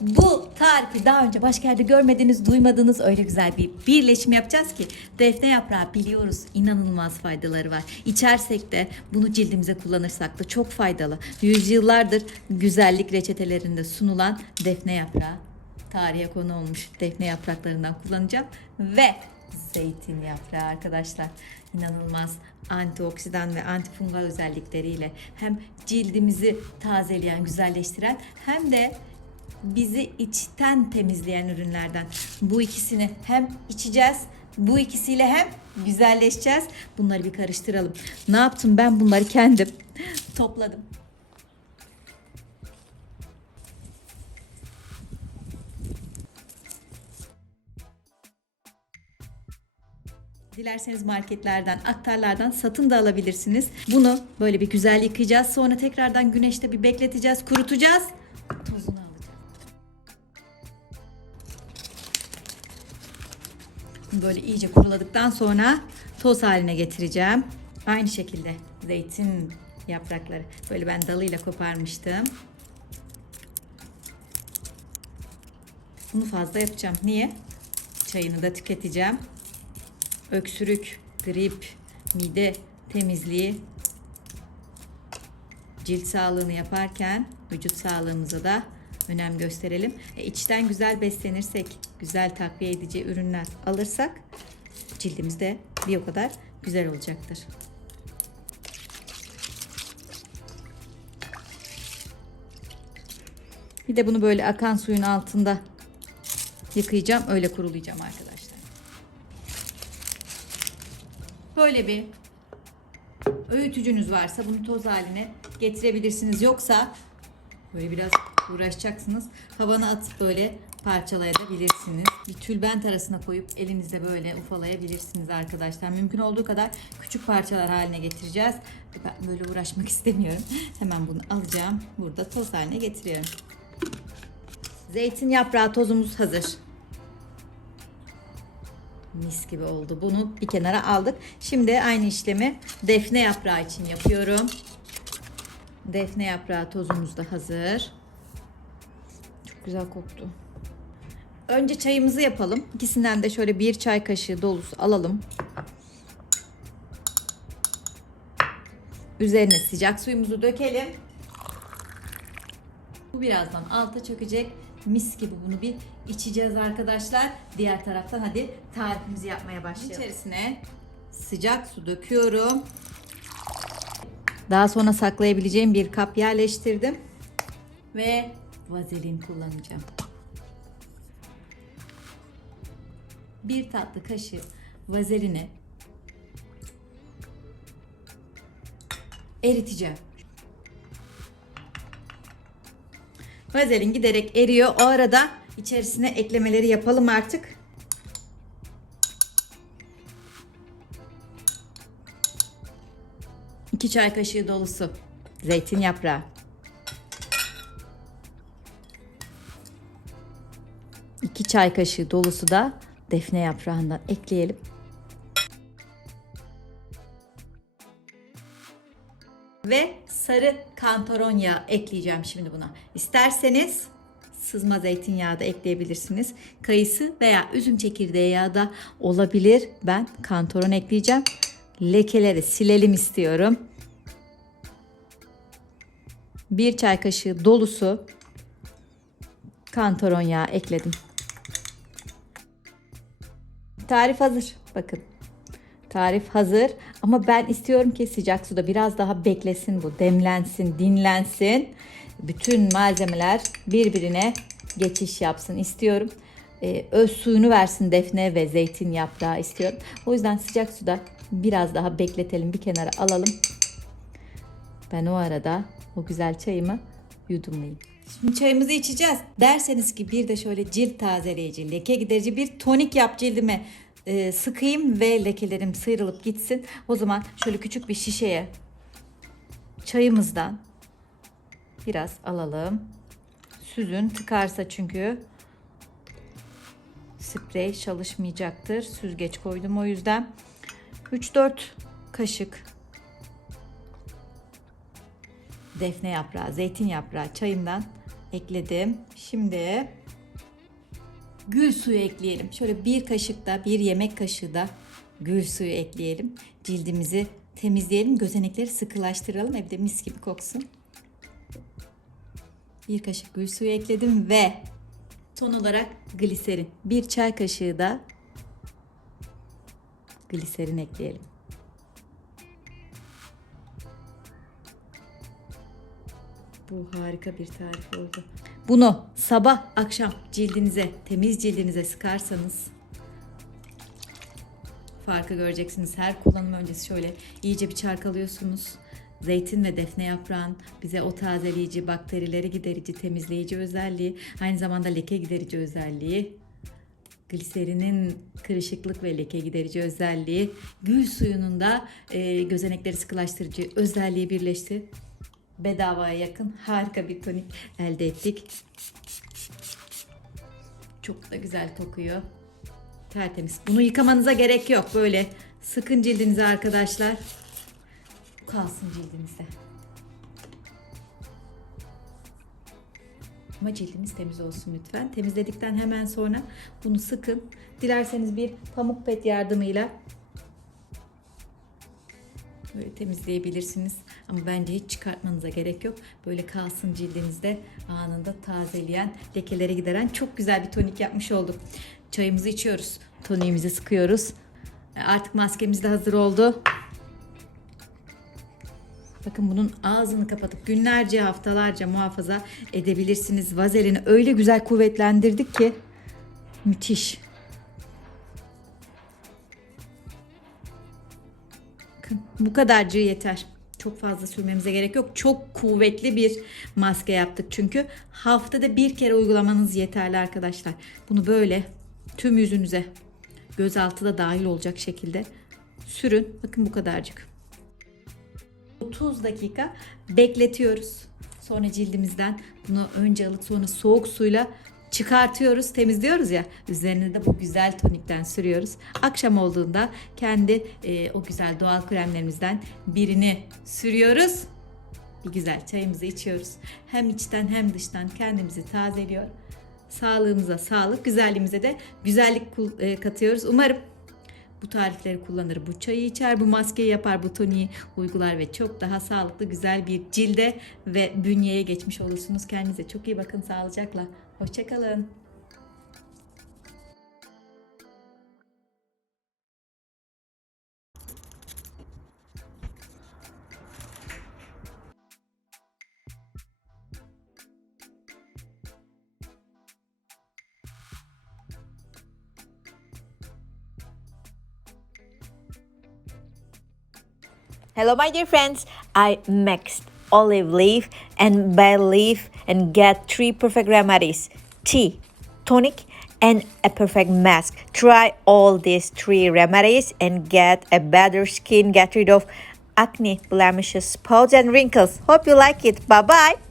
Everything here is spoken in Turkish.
Bu tarifi daha önce başka yerde görmediğiniz, duymadığınız öyle güzel bir birleşim yapacağız ki defne yaprağı biliyoruz inanılmaz faydaları var. İçersek de bunu cildimize kullanırsak da çok faydalı. Yüzyıllardır güzellik reçetelerinde sunulan defne yaprağı. Tarihe konu olmuş defne yapraklarından kullanacağım ve zeytin yaprağı arkadaşlar. İnanılmaz antioksidan ve antifungal özellikleriyle hem cildimizi tazeleyen, güzelleştiren hem de bizi içten temizleyen ürünlerden. Bu ikisini hem içeceğiz, bu ikisiyle hem güzelleşeceğiz. Bunları bir karıştıralım. Ne yaptım ben bunları kendim topladım. Dilerseniz marketlerden, aktarlardan satın da alabilirsiniz. Bunu böyle bir güzel yıkayacağız. Sonra tekrardan güneşte bir bekleteceğiz, kurutacağız. Tozunu alacağız. Böyle iyice kuruladıktan sonra toz haline getireceğim. Aynı şekilde zeytin yaprakları. Böyle ben dalıyla koparmıştım. Bunu fazla yapacağım. Niye? Çayını da tüketeceğim. Öksürük, grip, mide temizliği, cilt sağlığını yaparken vücut sağlığımıza da önem gösterelim. İçten güzel beslenirsek, güzel takviye edici ürünler alırsak cildimiz de bir o kadar güzel olacaktır. Bir de bunu böyle akan suyun altında yıkayacağım, öyle kurulayacağım arkadaşlar. Böyle bir öğütücünüz varsa bunu toz haline getirebilirsiniz. Yoksa böyle biraz uğraşacaksınız. Havana atıp böyle parçalayabilirsiniz. Bir tülbent arasına koyup elinizde böyle ufalayabilirsiniz arkadaşlar. Mümkün olduğu kadar küçük parçalar haline getireceğiz. Ben böyle uğraşmak istemiyorum. Hemen bunu alacağım. Burada toz haline getiriyorum. Zeytin yaprağı tozumuz hazır. Mis gibi oldu. Bunu bir kenara aldık. Şimdi aynı işlemi defne yaprağı için yapıyorum. Defne yaprağı tozumuz da hazır. Çok güzel koktu. Önce çayımızı yapalım. İkisinden de şöyle bir çay kaşığı dolusu alalım. Üzerine sıcak suyumuzu dökelim. Bu birazdan alta çökecek. Mis gibi bunu bir içeceğiz arkadaşlar. Diğer taraftan hadi tarifimizi yapmaya başlayalım. İçerisine sıcak su döküyorum. Daha sonra saklayabileceğim bir kap yerleştirdim. Ve vazelin kullanacağım. Bir tatlı kaşığı vazelini eriteceğim. Vazelin giderek eriyor. O arada içerisine eklemeleri yapalım artık. İki çay kaşığı dolusu zeytin yaprağı. 2 çay kaşığı dolusu da defne yaprağından ekleyelim. Ve sarı kantaron yağı ekleyeceğim şimdi buna. İsterseniz sızma zeytinyağı da ekleyebilirsiniz. Kayısı veya üzüm çekirdeği yağı da olabilir. Ben kantaron ekleyeceğim. Lekeleri silelim istiyorum. 1 çay kaşığı dolusu kantaron yağı ekledim. Tarif hazır. Bakın. Tarif hazır ama ben istiyorum ki sıcak suda biraz daha beklesin bu. Demlensin, dinlensin. Bütün malzemeler birbirine geçiş yapsın istiyorum. Öz suyunu versin defne ve zeytin yaprağı istiyorum. O yüzden sıcak suda biraz daha bekletelim. Bir kenara alalım. Ben o arada o güzel çayımı yudumlayayım. Şimdi çayımızı içeceğiz. Derseniz ki bir de şöyle cilt tazeleyici, leke giderici bir tonik yap cildime. Sıkayım ve lekelerim sıyrılıp gitsin. O zaman şöyle küçük bir şişeye çayımızdan biraz alalım. Süzün, tıkarsa çünkü sprey çalışmayacaktır. Süzgeç koydum o yüzden. 3-4 kaşık defne yaprağı, zeytin yaprağı çayımdan Ekledim. Şimdi gül suyu ekleyelim. Şöyle bir kaşık da, bir yemek kaşığı da gül suyu ekleyelim. Cildimizi temizleyelim. Gözenekleri sıkılaştıralım. Evde mis gibi koksun. Bir kaşık gül suyu ekledim ve son olarak gliserin. Bir çay kaşığı da gliserin ekleyelim. Bu harika bir tarif oldu. Bunu sabah akşam cildinize, temiz cildinize sıkarsanız farkı göreceksiniz. Her kullanım öncesi şöyle iyice bir çarkalıyorsunuz. Zeytin ve defne yaprağın bize o tazeleyici, bakterileri giderici, temizleyici özelliği, aynı zamanda leke giderici özelliği, gliserinin kırışıklık ve leke giderici özelliği, gül suyunun da gözenekleri sıkılaştırıcı özelliği birleşti. Bedavaya yakın harika bir tonik elde ettik. Çok da güzel kokuyor. Tertemiz. Bunu yıkamanıza gerek yok. Böyle sıkın cildinize arkadaşlar. Kalsın cildinizde. Ama cildiniz temiz olsun lütfen. Temizledikten hemen sonra bunu sıkın. Dilerseniz bir pamuk pet yardımıyla böyle temizleyebilirsiniz. Ama bence hiç çıkartmanıza gerek yok. Böyle kalsın cildinizde, anında tazeleyen, lekelere gideren çok güzel bir tonik yapmış olduk. Çayımızı içiyoruz. Toniğimizi sıkıyoruz. Artık maskemiz de hazır oldu. Bakın bunun ağzını kapatıp günlerce, haftalarca muhafaza edebilirsiniz. Vazelini öyle güzel kuvvetlendirdik ki müthiş. Bakın bu kadarcığı yeter. Çok fazla sürmemize gerek yok. Çok kuvvetli bir maske yaptık çünkü. Haftada bir kere uygulamanız yeterli arkadaşlar. Bunu böyle tüm yüzünüze, gözaltı da dahil olacak şekilde sürün. Bakın bu kadarcık. 30 dakika bekletiyoruz. Sonra cildimizden bunu önce ılık sonra soğuk suyla çıkartıyoruz, temizliyoruz ya. Üzerine de bu güzel tonikten sürüyoruz. Akşam olduğunda kendi o güzel doğal kremlerimizden birini sürüyoruz. Bir güzel çayımızı içiyoruz. Hem içten hem dıştan kendimizi tazeliyor. Sağlığımıza sağlık, güzelliğimize de güzellik katıyoruz. Umarım bu tarifleri kullanır, bu çayı içer, bu maskeyi yapar, bu toniği uygular ve çok daha sağlıklı, güzel bir cilde ve bünyeye geçmiş olursunuz. Kendinize çok iyi bakın, sağlıcakla. Hoşça kalın. Hello my dear friends, I mixed olive leaf and bay leaf and get 3 perfect remedies, tea, tonic and a perfect mask. Try all these 3 remedies and get a better skin, get rid of acne, blemishes, spots and wrinkles. Hope you like it. Bye bye.